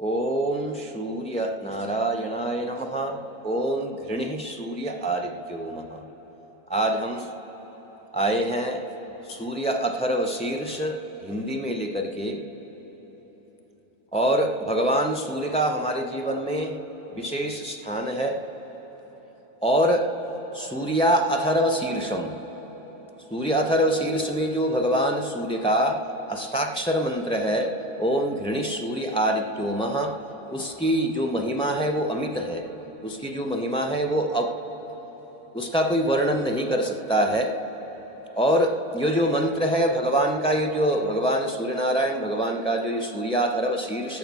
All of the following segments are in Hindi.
ओम सूर्य नारायणाय नमः। ओम घृणिः सूर्य आदित्यो नमः। आज हम आए हैं सूर्य अथर्व शीर्ष हिंदी में लेकर के, और भगवान सूर्य का हमारे जीवन में विशेष स्थान है। और सूर्या अथर्व शीर्षम, सूर्य अथर्व शीर्ष में जो भगवान सूर्य का अष्टाक्षर मंत्र है ओम घृणिः सूर्य आदित्यो महा, उसकी जो महिमा है वो अमित है। उसकी जो महिमा है वो अब उसका कोई वर्णन नहीं कर सकता है। और ये जो मंत्र है भगवान का, ये जो भगवान सूर्य नारायण भगवान का जो ये सूर्याथर्व शीर्ष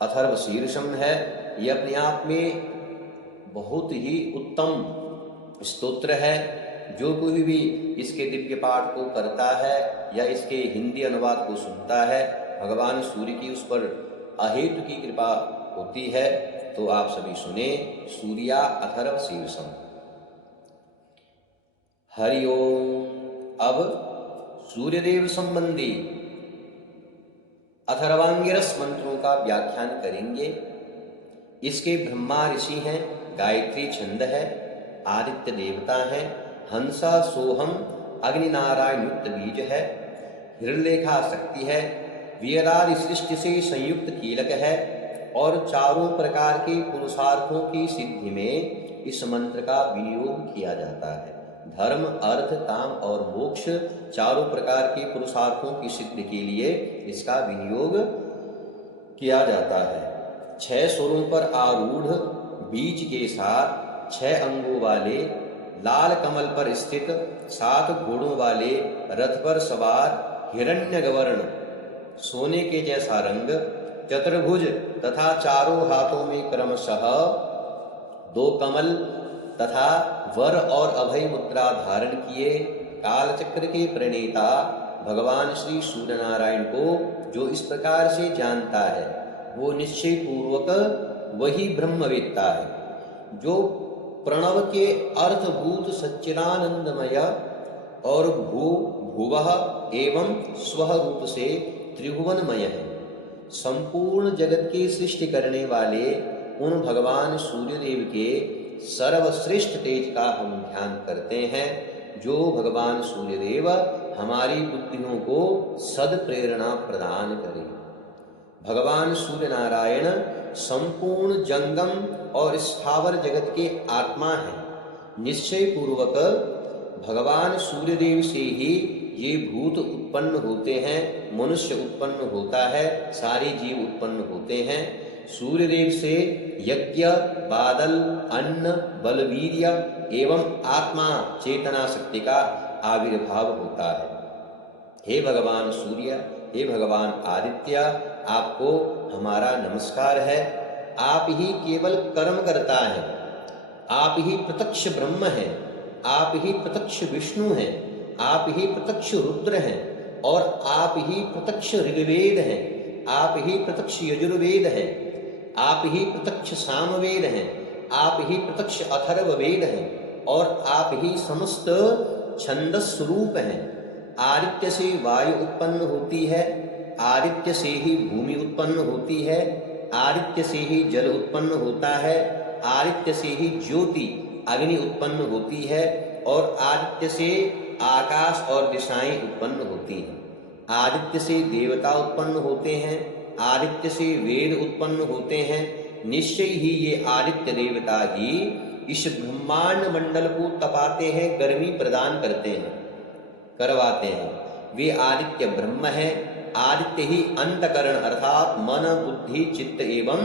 अथर्व शीर्षम है, ये अपने आप में बहुत ही उत्तम स्तोत्र है। जो कोई भी इसके दिव्य पाठ को करता है या इसके हिंदी अनुवाद को सुनता है, भगवान सूर्य की उस पर अहेतु की कृपा होती है। तो आप सभी सुने सूर्या अथर्व शीर्षम। हरि ओम। अब सूर्यदेव संबंधी अथर्वांगिरस मंत्रों का व्याख्यान करेंगे। इसके ब्रह्मा ऋषि हैं, गायत्री छंद है, आदित्य देवता है, हंसा सोहम अग्नि नारायण युक्त बीज है, हिरण्यरेखा शक्ति है, वीरादि सृष्टि से संयुक्त कीलक है, और चारों प्रकार के पुरुषार्थों की सिद्धि में इस मंत्र का विनियोग किया जाता है। धर्म, अर्थ, काम और मोक्ष चारों प्रकार के पुरुषार्थों की सिद्धि के लिए इसका विनियोग किया जाता है। 6 स्वरों पर आरूढ़, बीज के साथ 6 अंगों वाले, लाल कमल पर स्थित 7 घोड़ों वाले रथ पर सवार, हिरण्यगवर्ण, सोने के जैसा रंग, चतुर्भुज तथा चारों हाथों में क्रमशः 2 कमल तथा वर और अभय मुद्रा धारण किए कालचक्र के प्रणेता भगवान श्री सूर्य नारायण को जो इस प्रकार से जानता है वो निश्चय पूर्वक वही ब्रह्मवेत्ता है, जो प्रणव के अर्थभूत सच्चिदानंदमय और भुवः एवं स्वः रूप से त्रिभुवनमय है। संपूर्ण जगत की सृष्टि करने वाले उन भगवान सूर्यदेव के सर्वश्रेष्ठ तेज का हम ध्यान करते हैं, जो भगवान सूर्यदेव हमारी बुद्धियों को सद प्रेरणा प्रदान करें। भगवान सूर्य नारायण संपूर्ण जंगम और स्थावर जगत के आत्मा हैं। निश्चय पूर्वक भगवान सूर्यदेव से ही ये भूत उत्पन्न होते हैं, मनुष्य उत्पन्न होता है, सारे जीव उत्पन्न होते हैं। सूर्यदेव से यज्ञ, बादल, अन्न, बलवीर्य एवं आत्मा चेतना शक्ति का आविर्भाव होता है। हे भगवान सूर्य, हे भगवान आदित्य, आपको हमारा नमस्कार है। आप ही केवल कर्म करता है, आप ही प्रत्यक्ष ब्रह्म हैं, आप ही प्रत्यक्ष विष्णु हैं, आप ही प्रत्यक्ष रुद्र हैं, और आप ही प्रत्यक्ष ऋग्वेद हैं, आप ही प्रत्यक्ष यजुर्वेद हैं, आप ही प्रत्यक्ष सामवेद हैं, आप ही प्रत्यक्ष अथर्ववेद हैं, और आप ही समस्त छंदस स्वरूप हैं। आदित्य से वायु उत्पन्न होती है, आदित्य से ही भूमि उत्पन्न होती है, आदित्य से ही जल उत्पन्न होता है, आदित्य से ही ज्योति अग्नि उत्पन्न होती है, और आदित्य से आकाश और दिशाएं उत्पन्न होती हैं। आदित्य से देवता उत्पन्न होते हैं, आदित्य से वेद उत्पन्न होते हैं। निश्चय ही ये आदित्य देवता ही इस ब्रह्मांड मंडल को तपाते हैं, गर्मी प्रदान करवाते हैं। वे आदित्य ब्रह्म है। आदित्य ही अंतकरण अर्थात मन, बुद्धि, चित्त एवं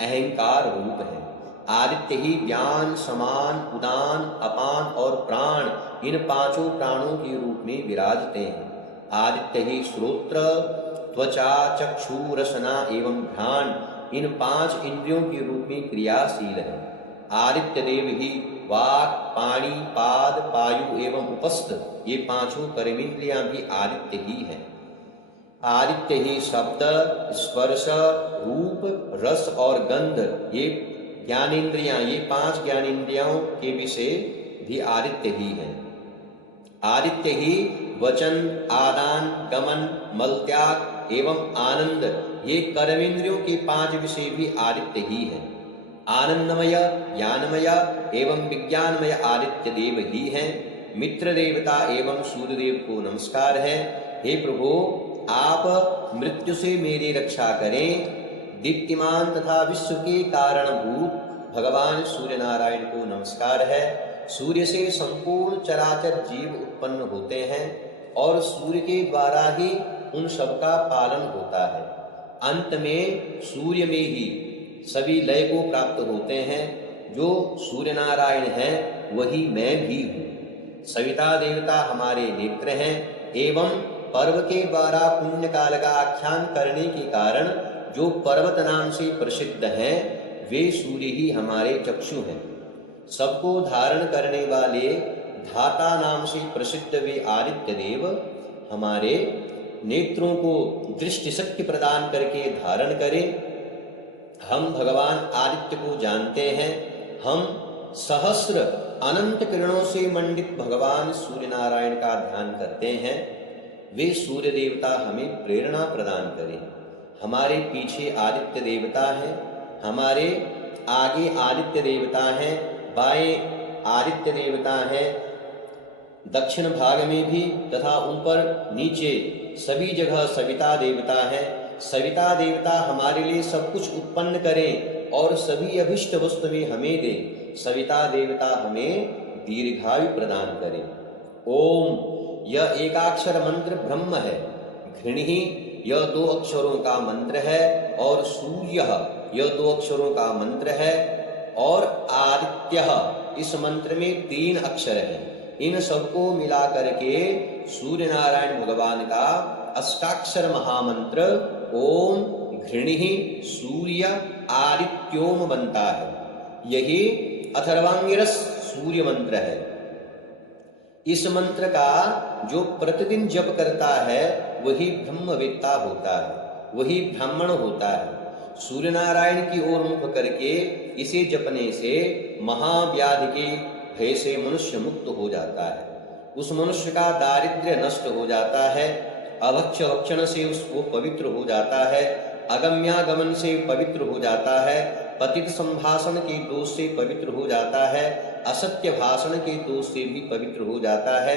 अहंकार रूप है। आदित्य ही ज्ञान, समान, उदान, अपान और प्राण, इन 5 प्राणों के रूप में विराजते हैं। आदित्य ही श्रोत्र, त्वचा, चक्षु, रसना एवं घ्राण, इन 5 इंद्रियों के रूप में क्रियाशील है। आदित्य देव ही वाक, पाणी, पाद, पायु एवं उपस्थ, ये 5 कर्मेंद्रियां भी आदित्य ही हैं। आदित्य ही शब्द, स्पर्श, रूप, रस और गंध, ये ज्ञानेन्द्रियां, ये 5 ज्ञानेन्द्रियों के विषय भी आदित्य ही हैं। आदित्य ही वचन, आदान, गमन, मलत्याग, एवं आनंद, ये कर्मेंद्रियों के 5 विषय भी आदित्य ही हैं। आनंदमय, ज्ञानमय एवं विज्ञानमय आदित्य देव ही हैं। मित्र देवता एवं सूर्यदेव को नमस्कार है। हे प्रभु, आप मृत्यु से मेरी रक्षा करें। दीप्तिमान तथा विश्व के कारणभूत भगवान सूर्य नारायण को नमस्कार है। सूर्य से संपूर्ण चराचर जीव उत्पन्न होते हैं और सूर्य के द्वारा ही उन सबका पालन होता है। अंत में सूर्य में ही सभी लय को प्राप्त होते हैं। जो सूर्य नारायण हैं वही मैं भी हूँ। सविता देवता हमारे नेत्र हैं एवं पर्व के द्वारा पुण्य काल का आख्यान करने के कारण जो पर्वत नाम से प्रसिद्ध हैं वे सूर्य ही हमारे चक्षु हैं। सबको धारण करने वाले धाता नाम से प्रसिद्ध वे आदित्य देव हमारे नेत्रों को दृष्टि शक्ति प्रदान करके धारण करें। हम भगवान आदित्य को जानते हैं। हम सहस्र अनंत किरणों से मंडित भगवान सूर्य नारायण का ध्यान करते हैं। वे सूर्य देवता हमें प्रेरणा प्रदान करें। हमारे पीछे आदित्य देवता हैं, हमारे आगे आदित्य देवता हैं, बाएं आदित्य देवता हैं, दक्षिण भाग में भी तथा ऊपर नीचे सभी जगह सविता देवता हैं। सविता देवता हमारे लिए सब कुछ उत्पन्न करें और सभी अभिष्ट वस्तु में हमें दें। सविता देवता हमें दीर्घायु प्रदान करें। ओम, यह एकाक्षर मंत्र ब्रह्म है। घृणी, यह 2 अक्षरों का मंत्र है और सूर्य, यह 2 अक्षरों का मंत्र है और आदित्य, इस मंत्र में 3 अक्षर हैं। इन सबको मिला करके सूर्य नारायण भगवान का अष्टाक्षर महामंत्र ओम घृणी सूर्य आदित्योम बनता है। यही अथर्वांगिरस सूर्य मंत्र है। इस मंत्र का जो प्रतिदिन जप करता है वही ब्रह्मवेत्ता होता है, वही ब्राह्मण होता है। सूर्य नारायण की ओर मुख करके इसे जपने से महाव्याधि के भय से मनुष्य मुक्त हो जाता है। उस मनुष्य का दारिद्र्य नष्ट हो जाता है। अभक्ष भक्षण से उसको पवित्र हो जाता है। अगम्यागमन से पवित्र हो जाता है। पतित संभाषण के दोष से पवित्र हो जाता है। असत्य भाषण के दोष से भी पवित्र हो जाता है।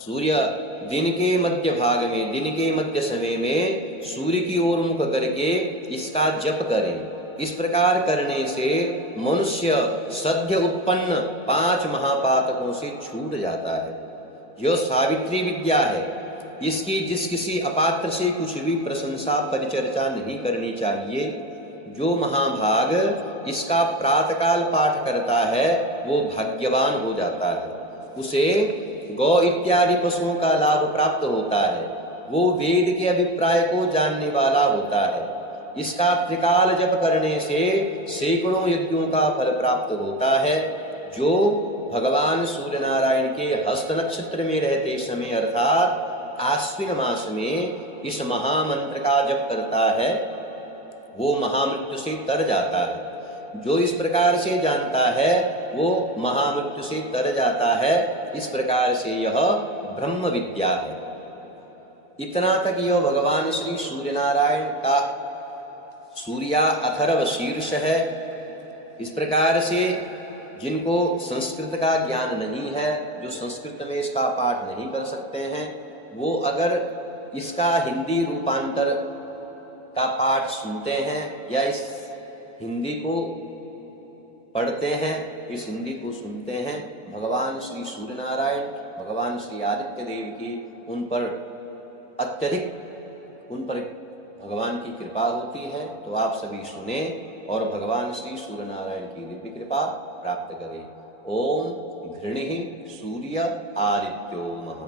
सूर्य दिन के मध्य भाग में, दिन के मध्य समय में सूर्य की ओर मुख करके इसका जप करें। इस प्रकार करने से मनुष्य सद्य उत्पन्न 5 महापातकों से छूट जाता है। यह सावित्री विद्या है। इसकी जिस किसी अपात्र से कुछ भी प्रशंसा परिचर्चा नहीं करनी चाहिए। जो महाभाग इसका प्रातकाल पाठ करता है वो भाग्यवान हो जाता है। उसे गौ इत्यादि पशुओं का लाभ प्राप्त होता है। वो वेद के अभिप्राय को जानने वाला होता है। इसका त्रिकाल जप करने से सैकड़ों यज्ञों का फल प्राप्त होता है। जो भगवान सूर्य नारायण के हस्त नक्षत्र में रहते समय अर्थात आश्विन मास में इस महामंत्र का जप करता है वो महामृत्यु से तर जाता है। जो इस प्रकार से जानता है वो महामृत्यु से तर जाता है। इस प्रकार से यह ब्रह्म विद्या है। इतना तक यह भगवान श्री सूर्य नारायण का सूर्या अथर्व शीर्ष है। इस प्रकार से जिनको संस्कृत का ज्ञान नहीं है, जो संस्कृत में इसका पाठ नहीं कर सकते हैं, वो अगर इसका हिंदी रूपांतर का पाठ सुनते हैं या इस हिंदी को पढ़ते हैं, इस हिंदी को सुनते हैं, भगवान श्री सूर्य नारायण, भगवान श्री आदित्य देव की उन पर अत्यधिक भगवान की कृपा होती है। तो आप सभी सुने और भगवान श्री सूर्य नारायण की दिव्य कृपा प्राप्त करें। ओम घृणी सूर्य आदित्योमः।